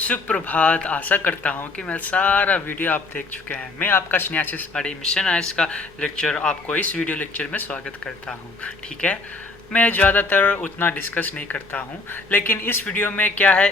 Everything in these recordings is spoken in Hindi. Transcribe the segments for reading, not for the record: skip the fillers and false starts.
सुप्रभात। आशा करता हूँ कि मैं सारा वीडियो आप देख चुके हैं। मैं आपका स्नेहाशीष पाड़ी मिशन आइस का लेक्चर आपको इस वीडियो लेक्चर में स्वागत करता हूँ। ठीक है, मैं ज़्यादातर उतना डिस्कस नहीं करता हूँ, लेकिन इस वीडियो में क्या है,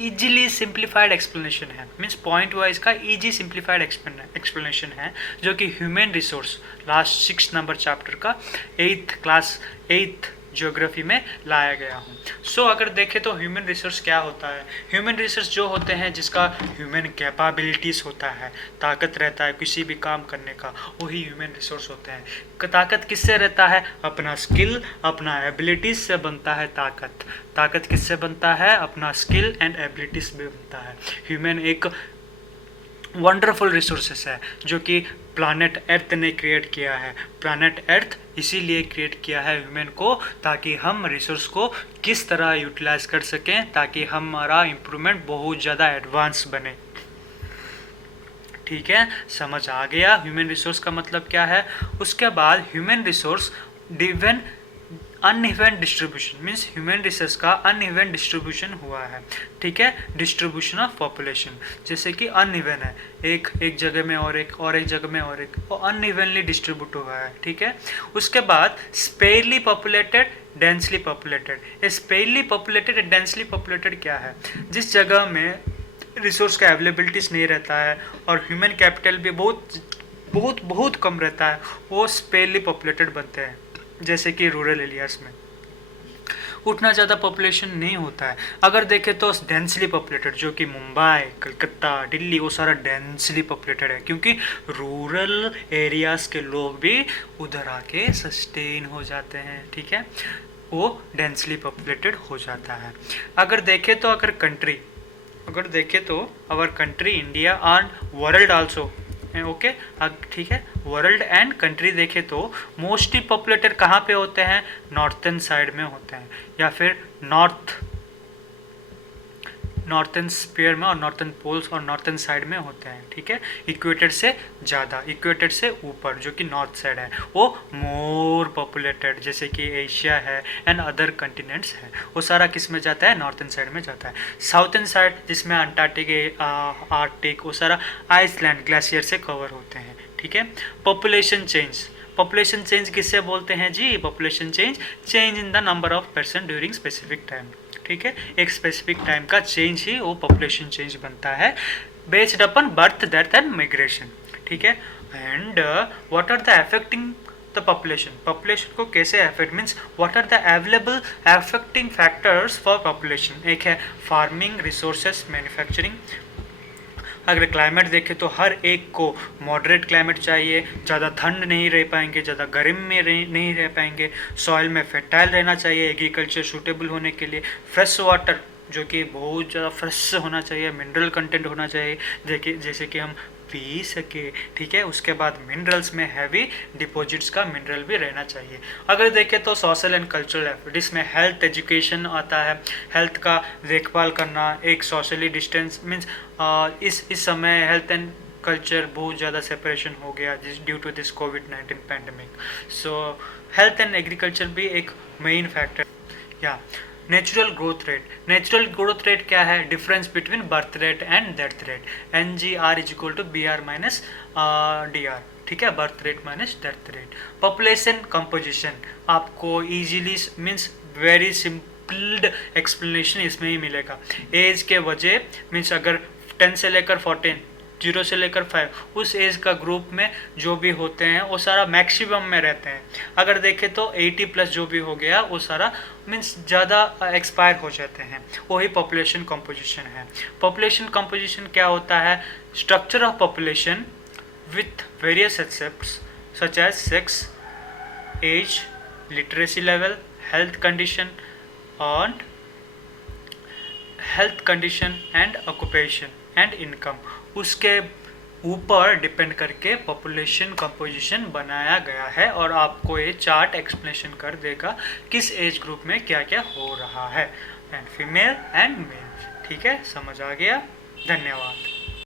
ईजिली सिंप्लीफाइड एक्सप्लेनेशन है। मीन्स पॉइंट वाइज का ईजी सिंप्लीफाइड एक्सप्लेनेशन है, जो कि human resource last 6 number chapter का 8th ज्योग्राफी में लाया गया हूँ। सो अगर देखें तो ह्यूमन रिसोर्स क्या होता है। ह्यूमन रिसोर्स जो होते हैं जिसका ह्यूमन कैपेबिलिटीज़ होता है, ताकत रहता है किसी भी काम करने का, वही ह्यूमन रिसोर्स होते हैं। ताकत किससे रहता है? अपना स्किल, अपना एबिलिटीज से बनता है ताकत। ताकत किससे बनता है? अपना स्किल एंड एबिलिटीज से बनता है। ह्यूमन एक वंडरफुल रिसोर्सेस है जो कि प्लानट अर्थ ने क्रिएट किया है। प्लानट अर्थ इसीलिए क्रिएट किया है ह्यूमन को, ताकि हम रिसोर्स को किस तरह यूटिलाइज कर सकें, ताकि हमारा इम्प्रूवमेंट बहुत ज़्यादा एडवांस बने। ठीक है, समझ आ गया ह्यूमन रिसोर्स का मतलब क्या है। उसके बाद ह्यूमन रिसोर्स डिवन uneven distribution, means human resource का अनइवन डिस्ट्रीब्यूशन हुआ है। ठीक है, डिस्ट्रीब्यूशन ऑफ पॉपुलेशन, जैसे कि अनइवन है, एक जगह में और एक जगह में और अनइवनली डिस्ट्रीब्यूट हुआ है। ठीक है, उसके बाद sparsely populated, densely populated. Sparsely populated and densely populated क्या है? जिस जगह में रिसोर्स का अवेलेबिलिटीज नहीं रहता है और ह्यूमन कैपिटल भी बहुत कम रहता है, वो स्पेयरली पॉपुलेटेड बनते हैं। जैसे कि रूरल एरियाज में उतना ज़्यादा पॉपुलेशन नहीं होता है। अगर देखें तो डेंसली पॉपुलेटेड, जो कि मुंबई, कलकत्ता, दिल्ली, वो सारा डेंसली पॉपुलेटेड है, क्योंकि रूरल एरियाज़ के लोग भी उधर आके सस्टेन हो जाते हैं। ठीक है, वो डेंसली पॉपुलेटेड हो जाता है। अगर देखें तो our country India and world also, okay, ठीक है, वर्ल्ड एंड कंट्री देखें तो मोस्टली पॉपुलेटेड कहाँ पे होते हैं? नॉर्थन साइड में होते हैं, या फिर नॉर्थन स्फीयर में और नॉर्थन पोल्स और नॉर्थन साइड में होते हैं। ठीक है, इक्वेटर से ज़्यादा, इक्वेटर से ऊपर जो कि नॉर्थ साइड है, वो मोर पॉपुलेटेड, जैसे कि एशिया है एंड अदर कंटिनेंट्स है, वो सारा किस में जाता है? नॉर्थन साइड में जाता है। साउथन साइड, जिसमें अंटार्कटिक, आर्कटिक, वो सारा आइसलैंड ग्लेशियर से कवर होते हैं। ठीक है, पॉपुलेशन चेंज किससे बोलते हैं जी? Population change in the number of person during specific time. ठीक है, एक स्पेसिफिक टाइम का चेंज ही वो पॉपुलेशन चेंज बनता है, based upon birth, death and migration. ठीक है, and what are the affecting the population को कैसे affect, means what are the available affecting factors for population. एक है फार्मिंग, रिसोर्सेस, मैन्युफैक्चरिंग। अगर क्लाइमेट देखें तो हर एक को मॉडरेट क्लाइमेट चाहिए, ज़्यादा ठंड नहीं रह पाएंगे, ज़्यादा गर्म में नहीं रह पाएंगे। सॉइल में फर्टाइल रहना चाहिए एग्रीकल्चर सूटेबल होने के लिए। फ्रेश वाटर, जो कि बहुत ज़्यादा फ्रेश होना चाहिए, मिनरल कंटेंट होना चाहिए, जैसे कि हम पी सके। ठीक है, उसके बाद मिनरल्स में हैवी डिपॉजिट्स का मिनरल भी रहना चाहिए। अगर देखें तो सोशल एंड कल्चरल एफर्ट, इसमें हेल्थ एजुकेशन आता है, हेल्थ का देखभाल करना, एक सोशली डिस्टेंस, मीन्स इस समय हेल्थ एंड कल्चर बहुत ज़्यादा सेपरेशन हो गया ड्यू टू दिस कोविड-19 pandemic. So health and agriculture भी एक मेन फैक्टर। या नेचुरल ग्रोथ रेट क्या है? Difference between birth rate and death rate, NGR = BR-DR। ठीक है, birth rate minus death rate. Population composition आपको easily, means very simple explanation इसमें ही मिलेगा। एज के वजह, मीन्स अगर 10 से लेकर 14, 0 से लेकर 5, उस एज का ग्रुप में जो भी होते हैं वो सारा मैक्सिमम में रहते हैं। अगर देखें तो 80+ जो भी हो गया वो सारा मीन्स ज़्यादा एक्सपायर हो जाते हैं, वही पॉपुलेशन कंपोजिशन है। पॉपुलेशन कंपोजिशन क्या होता है? Structure of population with various accepts such as sex, as, literacy level, health condition and occupation and income, उसके ऊपर डिपेंड करके पॉपुलेशन कंपोजिशन बनाया गया है। और आपको ये चार्ट एक्सप्लेनेशन कर देगा किस एज ग्रुप में क्या क्या हो रहा है, एंड फीमेल एंड मेल। ठीक है, समझ आ गया? धन्यवाद।